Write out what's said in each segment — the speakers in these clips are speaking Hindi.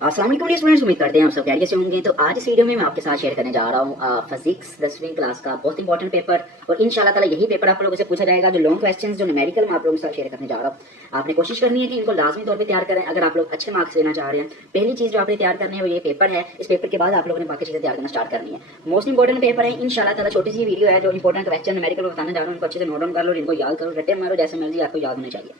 अस्सलाम वालेकुम स्टूडेंट्स, उम्मीद करते हैं आप सब खैरियत से होंगे। तो आज इस वीडियो में मैं आपके साथ शेयर करने जा रहा हूँ फिजिक्स 10वीं क्लास का बहुत इंपॉर्टेंट पेपर। और इंशाल्लाह ताला यही पेपर आप लोगों से पूछा जाएगा, जो लॉन्ग क्वेश्चंस जो न्यूमेरिकल मैं आप लोगों के साथ शेयर करने जा रहा हूँ। आपने कोशिश करनी है कि इनको लाजमी तौर पर तैयार करें अगर आप लोग अच्छे मार्क्स लेना चाह रहे हैं। पहली चीज़ जो आपने तैयार करनी है वो ये पेपर है। इस पेपर के बाद आप लोगों ने बाकी चीज़ें तैयार करना स्टार्ट करनी है। मोस्ट इंपॉर्टेंट पेपर है इंशाल्लाह ताला। छोटी सी वीडियो है जो इंपॉर्टेंट क्वेश्चन न्यूमेरिकल बताने जा रहा हूँ, उनको अच्छे से नोट डाउन कर लो, इनको याद करो, रटे मारो, जैसे मर्जी आपको याद होने चाहिए।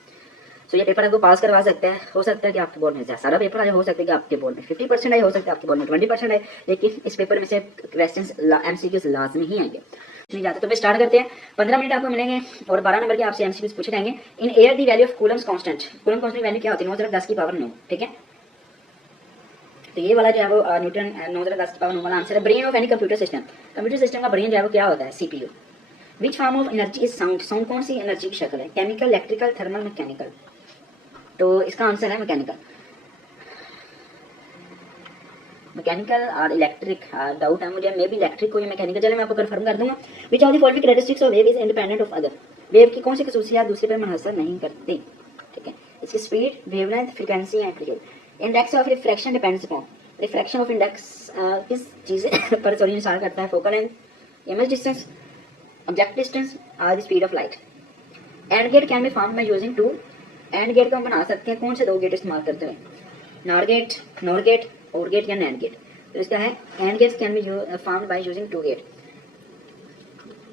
तो ये पेपर आपको पास करवा सकता है। हो सकता है कि आपके बोर्ड में से सारा पेपर आए, हो सकता है कि आपके बोर्ड में 50% आए, हो सकता है आपके बोर्ड में 20% आए, लेकिन इस पेपर में से क्वेश्चंस एमसीक्यूज लाजमी ही आएंगे। नहीं जाते तो फिर स्टार्ट करते हैं। 15 मिनट आपको मिलेंगे और 12 नंबर के आपसे एमसीक्यूज पूछे जाएंगे। In air the value of Coulomb's constant. Coulomb constant value क्या होती है? 9 10 की पावर 9। ठीक है, तो ये वाला जो है वो न्यूटन 9 10 की पावर 9 वाला आंसर है। Brain of any computer system. Computer system का ब्रेन जो है वो क्या होता है? CPU. Which form of energy is sound. Sound कौन सी एनर्जी की शक्ल है? Chemical, electrical, thermal, mechanical. तो इसका आंसर है मैकेनिकल। मैकेनिकल और इलेक्ट्रिक डाउट है मुझे, मे भी इलेक्ट्रिक हो या मैकेनिकल। चलिए मैं आपको कंफर्म कर दूंगा। Which of the following characteristics of wave is independent of other. Wave की कौन सी खसूसियात दूसरे पर मुनहसर नहीं करती? ठीक है, इसकी speed, wavelength, frequency, amplitude. Index of refraction depends upon. Refraction of index किस चीज पर सॉरी इंसार करता है? Focal length, image distance, object distance और the speed of light. And gate can be found by using two. And gate को हम बना सकते हैं कौन से दो गेट इस्तेमाल करते हुए? नॉर गेट, नॉर गेट, और गेट या नैंड गेट। तो इसका है AND gates can be found by using two gate.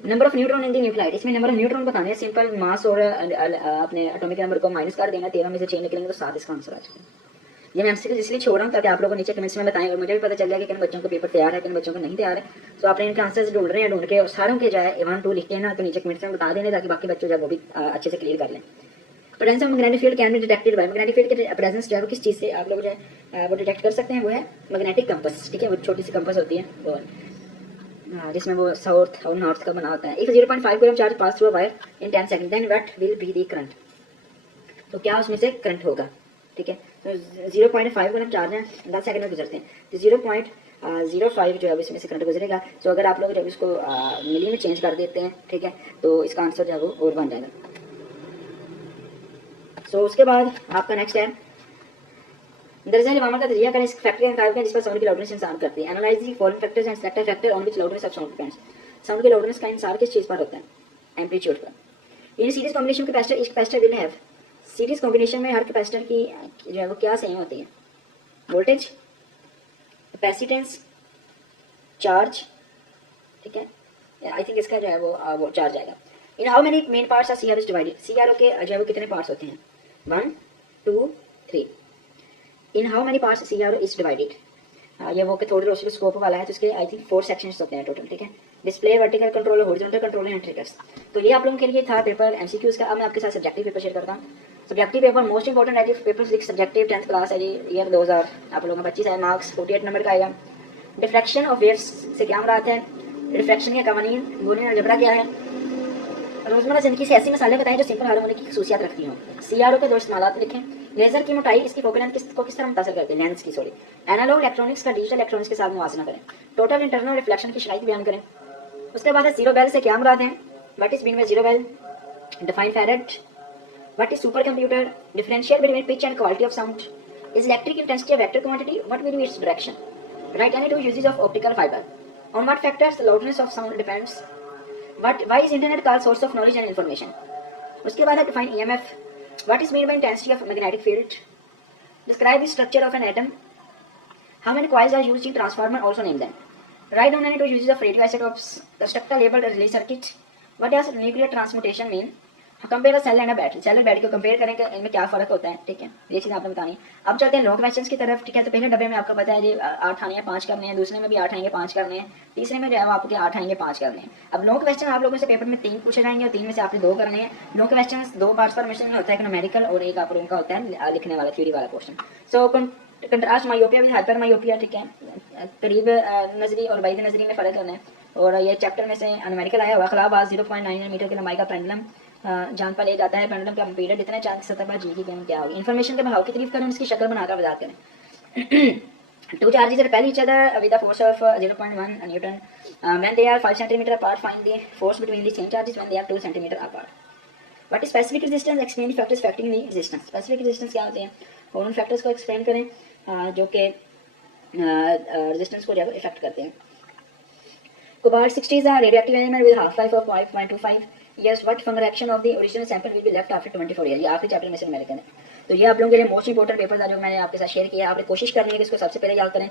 Number of neutron in the nuclide. इसमें नंबर ऑफ न्यूट्रॉन बताने हैं। सिंपल मास और अपने एटॉमिक नंबर को माइनस कर देना। 13 में से 6 निकलेंगे तो 7 इसका आंसर आ जाएगा। ये मैं एमसीक्यू इसलिए छोड़ रहा हूँ ताकि आप लोगों को नीचे कमेंट्स में बताएं और मुझे भी पता चल जाए कि किन बच्चों को पेपर तैयार है, किन बच्चों को नहीं तैयार है। तो आपने इनके आंसर्स ढूंढ रहे हैं, ढूंढ के और सारों के जाए 1 2 लिख के ना तो नीचे कमेंट्स में बता देने, ताकि बाकी बच्चों जो वो भी अच्छे से क्लियर कर लें। Presence of magnetic field can be detected by. Magnetic field के प्रेजेंस जो है वो किस चीज़ से आप लोग जो है वो डिटेक्ट कर सकते हैं? वो है मैग्नेटिक कंपास। ठीक है, वो छोटी सी कंपास होती है वो जिसमें वो साउथ और नॉर्थ का बना होता है। If 0.5 coulomb charge pass through a wire in 10 second then what will be the current. तो क्या उसमें से करंट होगा? ठीक है, तो 0.5 कूलम चार्ज है, 10 सेकंड में गुजरते हैं, तो 0.05 जो है इसमें से करंट गुजरेगा। तो अगर आप लोग जब इसको मिली में चेंज कर देते हैं, ठीक है, तो इसका आंसर जो है वो और बन जाएगा। सो उसके बाद आपका नेक्स्ट है दरअसल इमामत का तजिया करें। इस फैक्टर का इंतजार करें जिस पर साउंड की लाउडनेस इंसान करती है। Analyse the following factors and select factor on which loudness of sound depends. Sound की लाउडनेस का इंसार किस चीज पर होता है? एम्पलीट्यूड पर। In series combination capacitor each capacitor will have. Series combination में हर कैपेसिटर की जो है वो क्या सेम होती है? Voltage, capacitance, charge. ठीक है, आई थिंक इसका जो है वो चार्ज आएगा। In how many main parts are CRO divided. CRO के जो है वो कितने पार्ट्स होते हैं? 1 2 3। इन how many parts CRO is divided. ये वो कि थोड़ी ऑसिलोस्कोप वाला है, तो इसके आई थिंक 4 सेक्शंस होते हैं टोटल। ठीक है, display, vertical control, horizontal control and triggers. तो ये आप लोगों के लिए था पेपर एमसीक्यूज का। अब मैं आपके साथ सब्जेक्टिव पेपर शेयर करता हूँ। सब्जेक्टिव पेपर मोस्ट इंपॉर्टेंट है। पेपर 6 सब्जेक्टिव 10th क्लास है जी, ईयर 2000। आप लोगों का 25 है, मार्क्स 48 नंबर का आएगा। डिफ्रैक्शन ऑफ वेव्स से क्या मुराद है? डिफ्रैक्शन के कवानीन, बूलियन अलजेब्रा क्या है? रोजमर्रा जिंदगी से ऐसी मसाले बताएं जो सिंपल हल होने की खसूसियात रखती हों। सीआरओ के 2 इस्तेमालात लिखें। लेजर की मोटाई, इसकी फोकल लेंथ को किस तरह मुतासर करती है? लेंस की सॉरी। एनालॉग इलेक्ट्रॉनिक्स का डिजिटल इलेक्ट्रॉनिक्स के साथ मुआवजा करें। टोटल इंटरनल रिफ्लेक्शन की शराइत बयान करें। उसके बाद है जीरो बेल से क्या मुराद है? What is mean by zero bel? Define farad. What is super computer? Differentiate between pitch and quality of sound. Is electric intensity a vector quantity? What will be its direction? Write any 2 uses of optical fibre. On what factors the loudness of sound depends. Why is internet called source of knowledge and information? उसके बाद है define EMF. What is meant by intensity of magnetic field? Describe the structure of an atom. How many coils are used in transformer? Also name them. Write down any 2 uses of radioisotopes. Construct a labeled relay circuit. What does nuclear transmutation mean? Compare a cell and a battery. Cell और बैटरी को कंपेयर करें कि इनमें क्या फर्क होता है। ठीक है, ये चीज़ आपने बतानी है। अब चलते हैं लॉन्ग क्वेश्चंस की तरफ। ठीक है, तो पहले डब्बे में आपको पता है जी 8 आने हैं, 5 करने हैं। दूसरे में भी 8 आएंगे, 5 करने हैं। तीसरे में जो है वो आपके 8 आएंगे, 5 करने हैं। अब लॉन्ग क्वेश्चन आप लोगों से पेपर में 3 पूछे जाएंगे और 3 में से आपने 2 करने हैं। लॉन्ग क्वेश्चन 2 पार्ट्स पर मिशन में होता है, एक न्यूमेरिकल और एक आप लोगों का होता है लिखने वाला, थ्योरी वाला question. So contrast myopia with hyper myopia. ठीक है, करीब नजरी और बैद नजरी में फ़र्क करना है। और ये चैप्टर में से न्यूमेरिकल आया हुआ। खलाबाज 0.9 मीटर की लंबाई का पेंडुलम जान पर ले जाता है। पेंडुलम का पीरियड इतने चांद की सतह पर जी की कीमत क्या होगी? इन्फॉर्मेशन के बहाव की तारीफ करें, इसकी शक्ल बनाकर वजाहत करें। 2 charges repel each other with a force of 0.1 Newton. When they are 5 centimeter apart, find the force between the same charges when they are 2 centimeter apart. What is specific resistance? Explain the factors affecting the resistance. Specific resistance क्या होते हैं और उन फैक्टर्स को एक्सप्लेन करें। जो कि रेजिस्टेंस को जो है इफेक्ट करते हैं। Cobalt 60 is a radioactive element with half-life of 5.25 years. What fungal reaction of the original sample will be left after 24 years? ये आखिरी चैप्टर में से अमेरिकन है। तो ये आप लोगों के लिए मोस्ट इंपॉर्टेंट पेपर था जो मैंने आपके साथ शेयर किया। आपने कोशिश करनी है कि इसको सबसे पहले याद करें।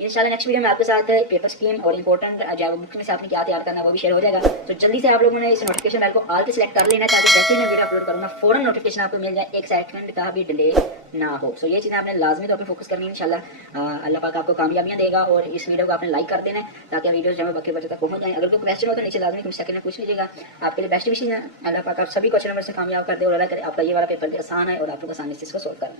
इंशाल्लाह नेक्स्ट वीडियो में आपके साथ पेपर स्कीम और इंपॉर्टेंट जो बुक में से आपने क्या तैयार करना है वो भी शेयर हो जाएगा। तो जल्दी से आप लोगों ने इस नोटिफिकेशन बेल को ऑल पे सिलेक्ट कर लेना ताकि जैसे ही मैं वीडियो अपलोड करूँगा फौरन नोटिफिकेशन आपको मिल जाए, एक सेकंड का भी डिले ना हो। सो ये चीज़ें आपने लाजमी तौर पर फोकस करनी है। इंशाल्लाह अल्लाह पाक आपको कामयाबियाँ देगा। और इस वीडियो को आपने लाइक कर देना है ताकि वीडियो जो है बाकी बच्चों तक पहुँच जाए। अगर कोई क्वेश्चन हो तो नीचे लाजमी कमेंट सेक्शन में पूछ लीजिएगा। आपके लिए बेस्ट विशेष है। अल्लाह पाक आप सभी क्वेश्चन नंबर से कामयाब कर दे और अल्लाह करे आपका ये वाला पेपर भी आसान है और आप लोग आसानी से इसको सोल्व करें।